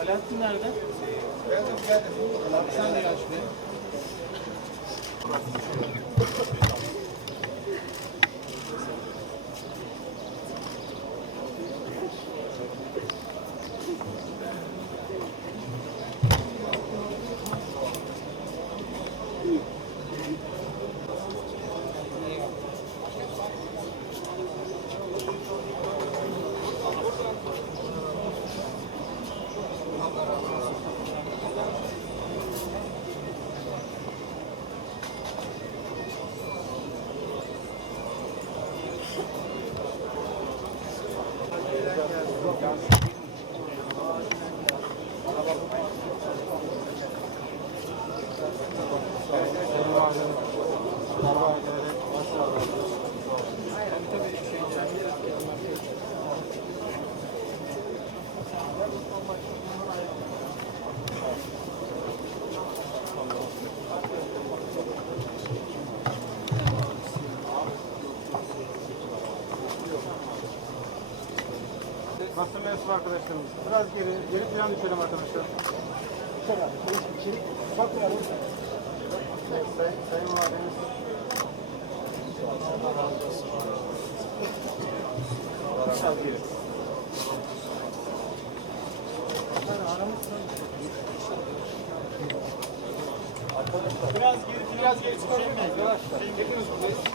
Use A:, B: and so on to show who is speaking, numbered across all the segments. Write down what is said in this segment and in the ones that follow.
A: Alaaddin nerede? Geldim geldim. Sen de gel şuraya.
B: Basın mensubu arkadaşlarımız. Biraz geri, geri plan düşelim arkadaşlar. Say, sayın valimiz. Biraz geri.
A: Biraz geri, biraz geri çıkabilir miyiz? Arkadaşlar. Arkadaşlar.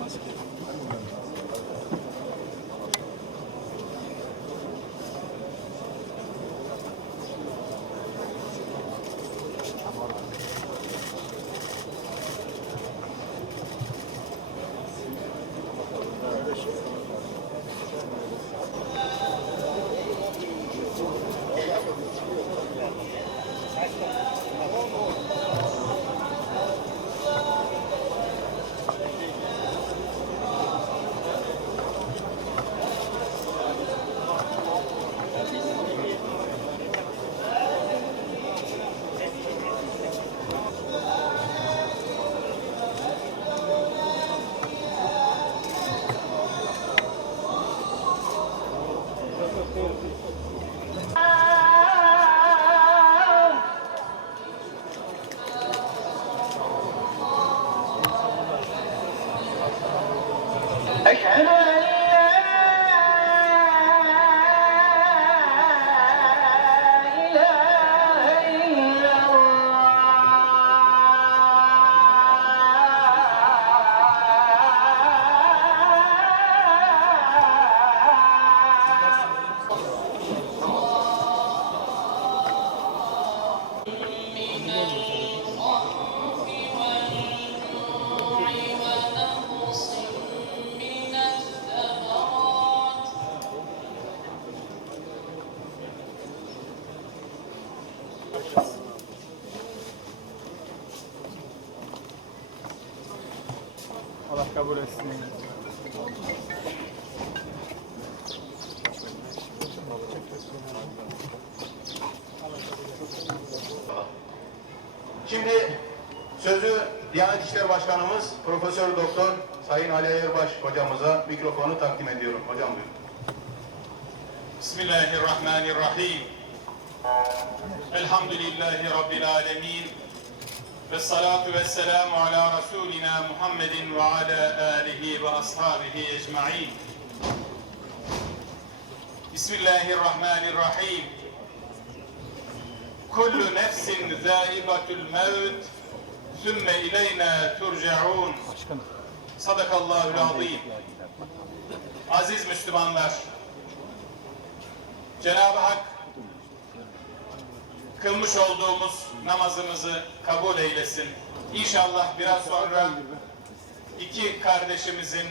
C: 맛있게. I can't.
B: Allah kabul etsin.
D: Şimdi sözü Diyanet İşleri Başkanımız Profesör Doktor Sayın Ali Ayırbaş hocamıza mikrofonu takdim ediyorum. Hocam buyurun.
E: Bismillahirrahmanirrahim. Elhamdülillahi Rabbil alemin. Ve salatu ve selamu ala Resulina Muhammedin ve ala alihi ve ashabihi ecma'in. Bismillahirrahmanirrahim. Kullu nefsin zâibatul mevt. Sümme ileyna turcaun. Sadakallahul azim. Aziz Müslümanlar, Cenab-ı Hak kılmış olduğumuz namazımızı kabul eylesin. İnşallah biraz sonra iki kardeşimizin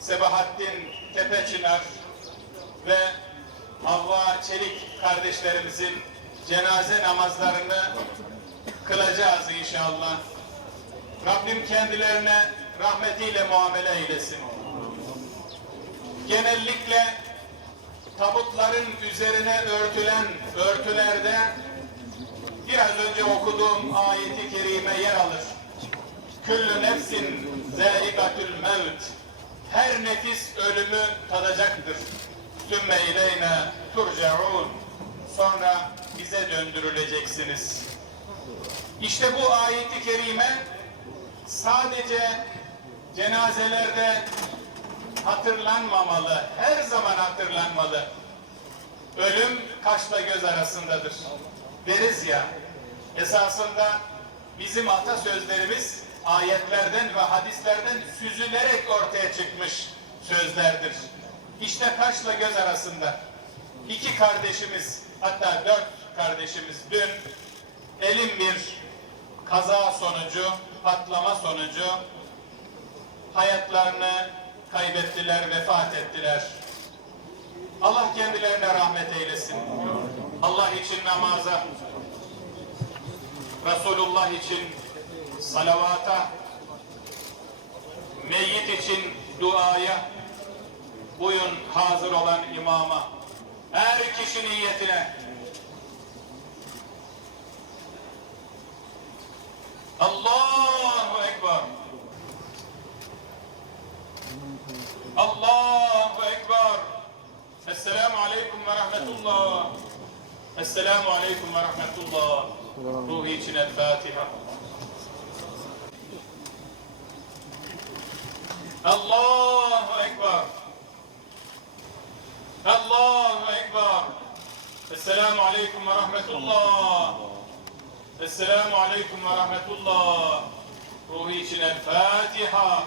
E: Sebahattin Tepeçınar ve Havva Çelik kardeşlerimizin cenaze namazlarını kılacağız inşallah. Rabbim kendilerine rahmetiyle muamele eylesin. Genellikle tabutların üzerine örtülen örtülerde biraz önce okuduğum ayeti kerime yer alır. Küllü nefsin zâikatül mevt. Her nefis ölümü tadacaktır. Sümme ileyne turcaun. Sonra bize döndürüleceksiniz. İşte bu ayeti kerime sadece cenazelerde hatırlanmamalı, her zaman hatırlanmalı. Ölüm kaşla göz arasındadır. Deriz ya, esasında bizim atasözlerimiz ayetlerden ve hadislerden süzülerek ortaya çıkmış sözlerdir. İşte kaşla göz arasında iki kardeşimiz, hatta dört kardeşimiz dün elin bir kaza sonucu, patlama sonucu hayatlarını kaybettiler, vefat ettiler. Allah kendilerine rahmet eylesin. Allah için namaza, Resulullah için salavata, meyyit için duaya, buyun hazır olan imama, her kişi niyetine Allahu Ekber. الله. السلام عليكم ورحمة الله. روحي شنا الفاتحة. الله أكبر. الله أكبر. السلام عليكم ورحمة الله. السلام عليكم ورحمة الله. روحي شنا الفاتحة.